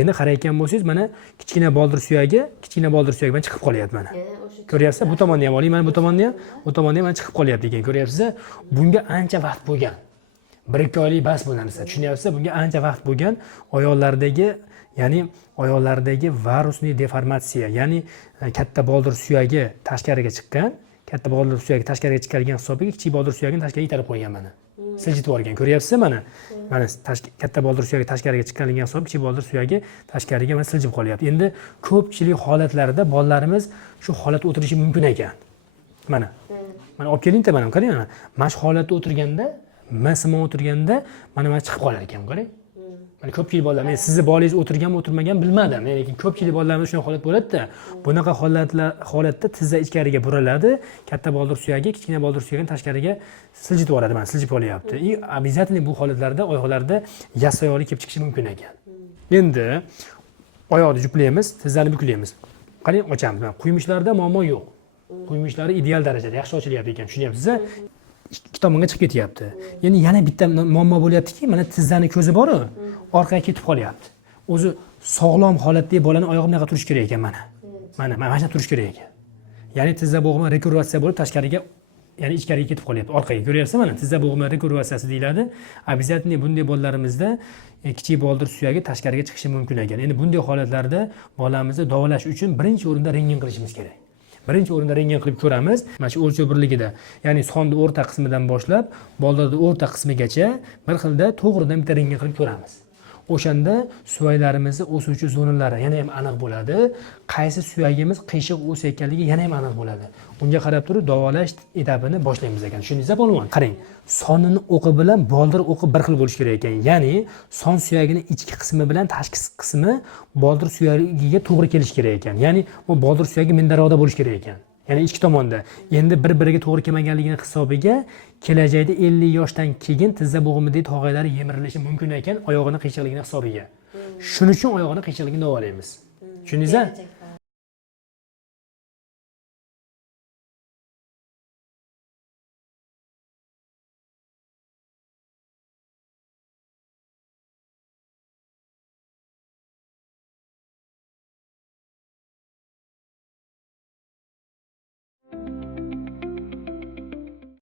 Endi qarayotgan bo'lsangiz, mana kichkina boldir suyagi bilan chiqib qolyapti mana. Ko'ryapsiz? Bu tomonni ham oling, mana bu tomonni ham mana chiqib qolyapti ekan. Ko'ryapsiz? Bunga ancha vaqt bo'lgan. 1-2 oylik bas bu narsa. Tushunyapsiz? Bunga ancha vaqt bo'lgan oyoqlardagi varusli deformatsiya, ya'ni katta boldir suyagi tashqariga chiqqan, katta boldir suyagi tashqariga chiqargan hisobiga kichik boldir suyagini tashqariga itarib qo'ygan mana. Siljitib yuborgan. Ko'ryapsiz mana? Mana katta boldir suyagi tashqariga chiqqanligi hisobi kichik boldir suyagi tashqariga mana siljib qolyapti. Endi ko'pchilik holatlarda bolalarimiz shu holatda o'tirishi mumkin ekan. Mana olib keling-da, mana qarang. Mana shu holatda o'tirganda, masimon o'tirganda mana chiqib qolar ekan, qarang. Mana ko'pchilik bolalar, men sizni bolangiz o'tirganmi, o'tirmagan bilmadim, lekin ko'pchilik bolalarda shunaqa holat bo'ladi-da. Bunaqa holatda tizza ichkariga buriladi, katta boldir suyagi kichkina boldir suyagini tashqariga siljitib yuboradi, mana siljib qolyapti. Обязательно bu holatlarda oyoqlarda yasoyoqlik kelib chiqishi mumkin ekan. Endi oyoqni juplaymiz, tizzani buklaymiz. Qarang, ochamiz. Mana quyumishlarda muammo yo'q. Quyumishlari ideal darajada yaxshi ochilyapti ekan, tushunyapsiz-a? Ikki tomonga chiqib ketyapti. Ya'ni yana bitta muammo bo'lyaptiki, mana tizzani ko'zi bor-ku, orqaga ketib qolyapti. O'zi sog'lom holatdagi bolaning oyog'i bunaqa turish kerak ekan mana. Mana shunday turish kerak ekan. Ya'ni tizza bo'g'imi rekurvatsiya bo'lib tashqariga, ya'ni ichkariga ketib qolyapti, orqaga. Ko'ryapsizmi mana? Tizza bo'g'imi rekurvatsiyasi deyiladi. Обязательно bunday bolalarimizda kichik boldir suyagi tashqariga chiqishi mumkin ekan. Endi bunday holatlarda bolamizni davolash uchun birinchi o'rinda rentgen qilishimiz kerak. Birinchi o'rinda rentgen qilib ko'ramiz. Mana shu o'lchov birligida, ya'ni sonning o'rta qismidan boshlab, boldirning o'rta qismigacha bir xilda to'g'ridan bitta rentgen qilib ko'ramiz. O'shanda suyaklarimizni o'suvchi zonalari yana ham aniq bo'ladi. Qaysi suyagimiz qiyshiq o'sayotganligi yana ham aniq bo'ladi. Bunga qarab turib davolash etapini boshlaymiz ekan. Tushundingizmi polvon? Qarang, sonning o'qi bilan boldir o'qi bir xil bo'lishi kerak ekan. Ya'ni son suyagining ichki qismi bilan tashqi qismi boldir suyagiga to'g'ri kelishi kerak ekan. Ya'ni bu boldir suyagi mindaroqda bo'lishi kerak ekan. Ya'ni ichki tomonda. Endi bir-biriga to'g'ri kelmaganligini hisobiga kelajakda 50 yoshdan keyin tizza bo'g'imidagi tog'aylari yemirilishi mumkin ekan oyog'ini qiyshiqligini hisobiga. Shuning uchun oyog'ini qiyshiqligini davolaymiz. Tushundingizmi?